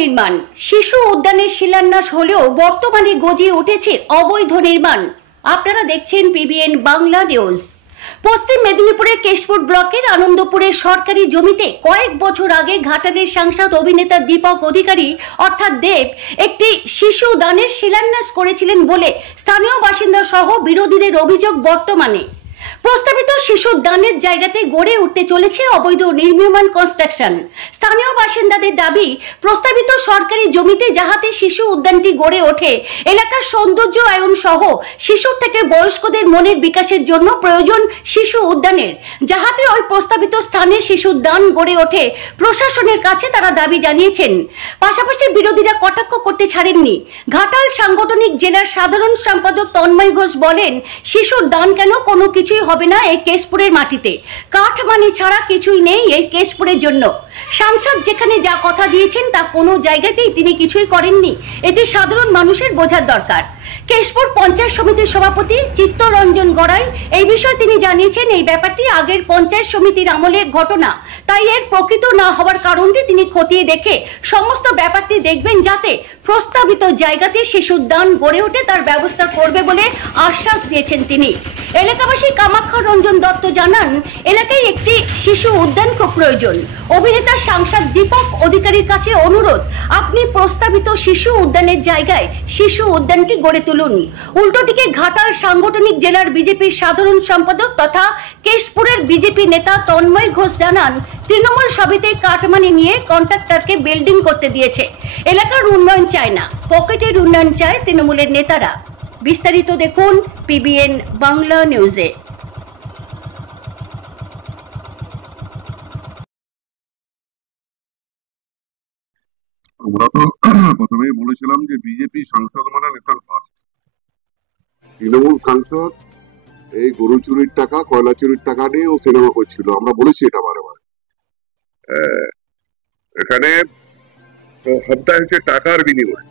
নির্মাণ। শিশু উদ্যানের শিলান্যাস হলেও বর্তমানে গজিয়ে উঠেছে অবৈধ নির্মাণ। আপনারা দেখছেন পিবিএন বাংলা নিউজ। পশ্চিম মেদিনীপুরের কেশপুর ব্লকের আনন্দপুরের সরকারি জমিতে কয়েক বছর আগে ঘাটালের সাংসদ অভিনেতা দীপক অধিকারী অর্থাৎ দেব একটি শিশু উদ্যানের শিলান্যাস করেছিলেন বলে স্থানীয় বাসিন্দা সহ বিরোধীদের অভিযোগ। বর্তমানে প্রস্তাবিত শিশু উদ্যানের জায়গাতে গড়ে উঠতে চলেছে অবৈধ নির্মীয়মান কনস্ট্রাকশন। স্থানীয় বাসিন্দাদের দাবি, প্রস্তাবিত সরকারি জমিতে যাহাতে শিশু উদ্যানটি গড়ে ওঠে, এলাকার সৌন্দর্যায়ন সহ শিশুর থেকে বয়স্কদের মনের বিকাশের জন্য প্রয়োজন শিশু উদ্যানের, যাহাতে ওই প্রস্তাবিত স্থানে শিশু উদ্যান গড়ে ওঠে, প্রশাসনের কাছে তারা দাবি জানিয়েছেন। পাশাপাশি বিরোধীরা কটাক্ষ করতে ছাড়েননি। ঘাটাল সাংগঠনিক জেলার সাধারণ সম্পাদক তন্ময় ঘোষ বলেন, শিশু উদ্যান কেন, কোনো কিছুই হবে না এই কেশপুরের মাটিতে। কাঠমানি ছাড়া কিছুই নেই এই কেশপুরের জন্য। সাংসদ যেখানে যা কথা দিয়েছেন তা কোনো জায়গাতেই তিনি কিছুই করেননি, এতে সাধারণ মানুষের বোঝার দরকার। কেশপুর পঞ্চায়েত সমিতির সভাপতি চিত্তরঞ্জন গড়াই এই বিষয়ে তিনি জানিয়েছেন, এই ব্যাপারটি আগের পঞ্চায়েত সমিতির আমলের ঘটনা, তাই এর প্রকৃত না হওয়ার কারণটি তিনি খতিয়ে দেখে সমস্ত ব্যাপারটি দেখবেন, যাতে প্রস্তাবিত জায়গাতে শিশু উদ্যান গড়ে ওঠে তার ব্যবস্থা করবে বলে আশ্বাস দিয়েছেন তিনি। এলাকাবাসী কামাখ্যা রঞ্জন দত্ত জানান, এলাকায় একটি শিশু উদ্যান খুব প্রয়োজন। অভিনেতা সাংসদ দীপক অধিকারীর কাছে অনুরোধ, আপনি প্রস্তাবিত শিশু উদ্যানের জায়গায় শিশু উদ্যানটি গড়ে তুলুন। উল্টো দিকে ঘাটাল সাংগঠনিক জেলার বিজেপির সাধারণ সম্পাদক তথা কেশপুরের বিজেপি নেতা তন্ময় ঘোষ জানান, তৃণমূল সবেতে কাটমানি নিয়ে কন্ট্রাক্টরকে বিল্ডিং করতে দিয়েছে। এলাকার উন্নয়ন চায় না, পকেটের উন্নয়ন চায় তৃণমূলের নেতারা। বিস্তারিত দেখুন পিবিএন বাংলা নিউজে। আমরা তো প্রথমেই বলেছিলাম যে বিজেপি সাংসদ মানে নেশন ফার্স্ট। তৃণমূল সাংসদ এই গরু চুরির টাকা, কয়লা চুরির টাকা নিয়ে ও সিনেমা করছিল, আমরা বলেছি এটা বারে বারে। এখানে সবটা হচ্ছে টাকার বিনিময়।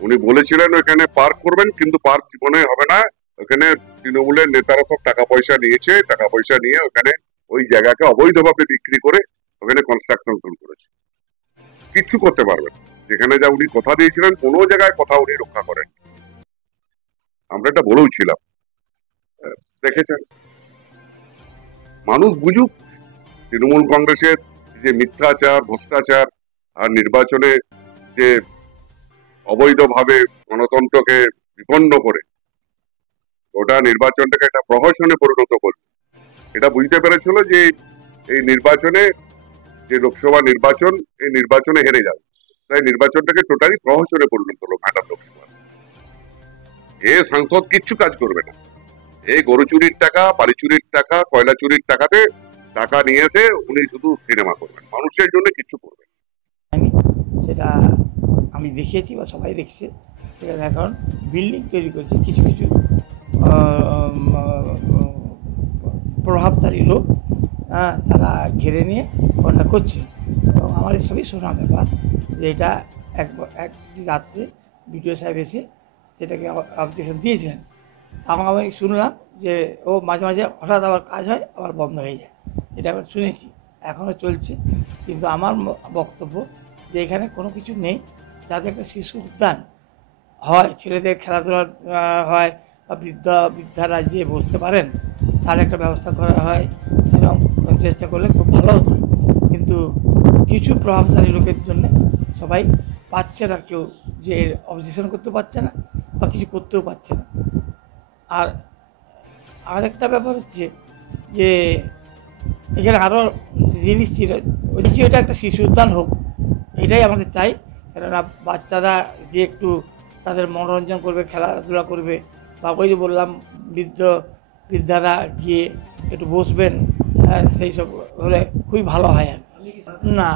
উনি বলেছিলেন এখানে পার্ক করবেন, কিন্তু পার্ক জীবনে হবে না। ওখানে তৃণমূলের নেতারা সব টাকা পয়সা নিয়েছে, টাকা পয়সা নিয়ে ওখানে ওই জায়গাকে অবৈধভাবে বিক্রি করে ওখানে কনস্ট্রাকশন শুরু করেছে। কিচ্ছু করতে পারবেন। যেখানে যা উনি কথা দিয়েছিলেন, কোনো জায়গায় কথা উনি রক্ষা করেন। আমরা এটা বলেও ছিলাম, দেখেছেন। মানুষ বুঝুক তৃণমূল কংগ্রেসের যে মিথ্যাচার, ভ্রষ্টাচার আর নির্বাচনে যে অবৈধভাবে গণতন্ত্রকে বিপন্ন করে ওটা নির্বাচনটাকে একটা প্রহসনে পরিণত করবে, এটা বুঝতে পেরেছিল যে এই নির্বাচনে, যে লোকসভা নির্বাচন, এই নির্বাচনে হেরে যাবে, তাই নির্বাচনটাকে টোটালি প্রহসনে পরিণত হলো ঘাটাল লোকসভা। এ সাংসদ কিচ্ছু কাজ করবে না। এই গরু চুরির টাকা, বাড়ি চুরির টাকা, কয়লা চুরির টাকাতে টাকা নিয়ে এসে উনি শুধু সিনেমা করবেন, মানুষের জন্য কিছু করবেন। সেটা আমি দেখিয়েছি বা সবাই দেখছে। সেখানে এখন বিল্ডিং তৈরি করছে কিছু কিছু প্রভাবশালী লোক, তারা ঘিরে নিয়ে কোনটা করছে। এবং আমার সবই শোনা ব্যাপার যে এটা এক রাত্রে বিডিও সাহেব এসে সেটাকে অবজেকশন দিয়েছিলেন। আমি শুনলাম যে ও মাঝে মাঝে হঠাৎ আবার কাজ হয়, আবার বন্ধ হয়ে যায়, এটা আবার শুনেছি, এখনও চলছে। কিন্তু আমার বক্তব্য যে এখানে কোনো কিছু নেই, যাতে একটা শিশু উদ্যান হয়, ছেলেদের খেলাধুলা হয়, বা বৃদ্ধারা গিয়ে বসতে পারেন, তার একটা ব্যবস্থা করা হয়, সেরকম চেষ্টা করলে খুব ভালো হতো। কিন্তু কিছু প্রভাবশালী লোকের জন্য সবাই পাচ্ছে না, কেউ যে অবজেকশন করতে পারছে না বা কিছু করতেও পারছে না। আর আরেকটা ব্যাপার হচ্ছে যে এখানে আরও জিনিস ছিল, বলছি এটা একটা শিশু উদ্যান হোক, এটাই আমাদের চাই। কেননা বাচ্চারা যে একটু তাদের মনোরঞ্জন করবে, খেলাধুলা করবে, বা ওই যে বললাম বৃদ্ধারা গিয়ে একটু বসবেন, সেই সব হলে খুবই ভালো হয়। আর না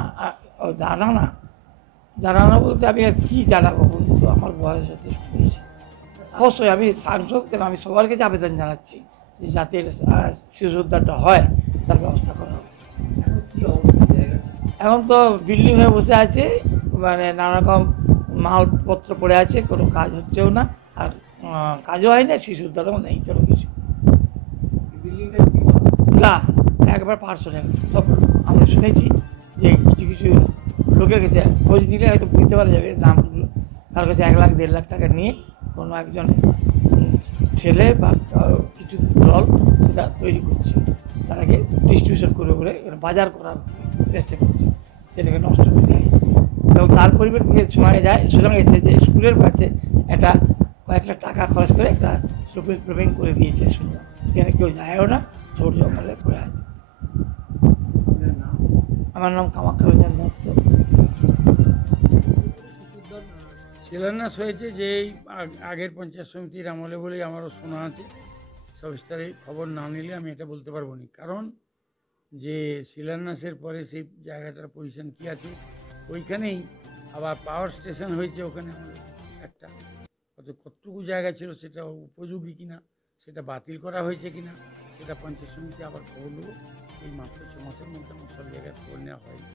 জানানো বলতে আমি আর কী জানাবো, কিন্তু আমার বয়স যথেষ্ট বেশি। অবশ্যই আমি সাংসদ কেন, আমি সবার কাছে আবেদন জানাচ্ছি যে যাতে শিশু উদ্যানটা হয় তার ব্যবস্থা করা হবে। এখন তো বিল্ডিং হয়ে বসে আছে, মানে নানা রকম মালপত্র পড়ে আছে, কোনো কাজ হচ্ছেও না, আর কাজও হয় না, শিশু উদ্যানও নেই কোনো কিছু। না, একবার 500 টাকা সব আমরা শুনেছি যে কিছু কিছু লোকের কাছে খোঁজ নিলে হয়তো বুঝতে পারা যাবে নামগুলো। তার কাছে 1 লাখ 1.5 লাখ টাকা নিয়ে কোনো একজন ছেলে বা কিছু দল সেটা তৈরি করছে, তারাকে ডিস্ট্রিবিউশন করে করে বাজার করার চেষ্টা করছে, সেটাকে নষ্ট করে দেয়। এবং তার পরিবর্তে শোনা যায় যে স্কুলের কাছে একটা কয়েক লাখ টাকা খরচ করে একটা সুপ্রিম প্রেমিং করে দিয়েছে শুনলাম, সেখানে কেউ যায়ও না, ছোট জঙ্গলে পড়ে আছে। আমার নাম কামাখ্যা রঞ্জন দত্ত। শিলান্যাস হয়েছে যে এই আগের পঞ্চায়েত সমিতির আমলে বলেই আমারও শোনা আছে, সবিস্তারে খবর না নিলে আমি এটা বলতে পারবো না। কারণ যে শিলান্যাসের পরে সেই জায়গাটার পজিশন কী আছে, ওইখানেই আবার পাওয়ার স্টেশন হয়েছে, ওখানে আমাদের একটা কতটুকু জায়গা ছিল সেটা উপযোগী কিনা, সেটা বাতিল করা হয়েছে কিনা, সেটা পঞ্চায়েত সমিতি আবার খবর নেবো। এই মাত্র 6 মাসের মধ্যে আমার সব জায়গায় খবর নেওয়া হয়নি।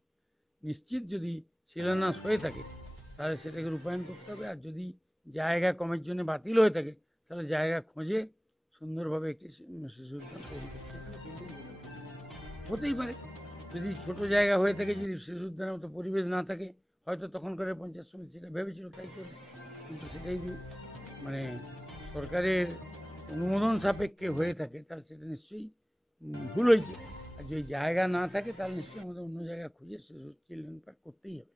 নিশ্চিত যদি শিলান্যাস হয়ে থাকে তাহলে সেটাকে রূপায়ণ করতে হবে, আর যদি জায়গা কমের জন্য বাতিল হয়ে থাকে তাহলে জায়গা খুঁজে সুন্দরভাবে একটি শিশু উদ্যান তৈরি করতে হতেই পারে। যদি ছোট জায়গা হয়ে থাকে, যদি শিশু উদ্যানের মতো পরিবেশ না থাকে, হয়তো তখনকার পঞ্চায়েত সমিতি সেটা ভেবেছিল তাই করবে, কিন্তু সেটাই মানে সরকারের অনুমোদন সাপেক্ষে হয়ে থাকে তাহলে সেটা নিশ্চয়ই ভুল হয়েছে। আর যদি জায়গা না থাকে তাহলে নিশ্চয়ই আমাদের অন্য জায়গা খুঁজে শিশু চিলড্রেন পার্ক করতেই হবে।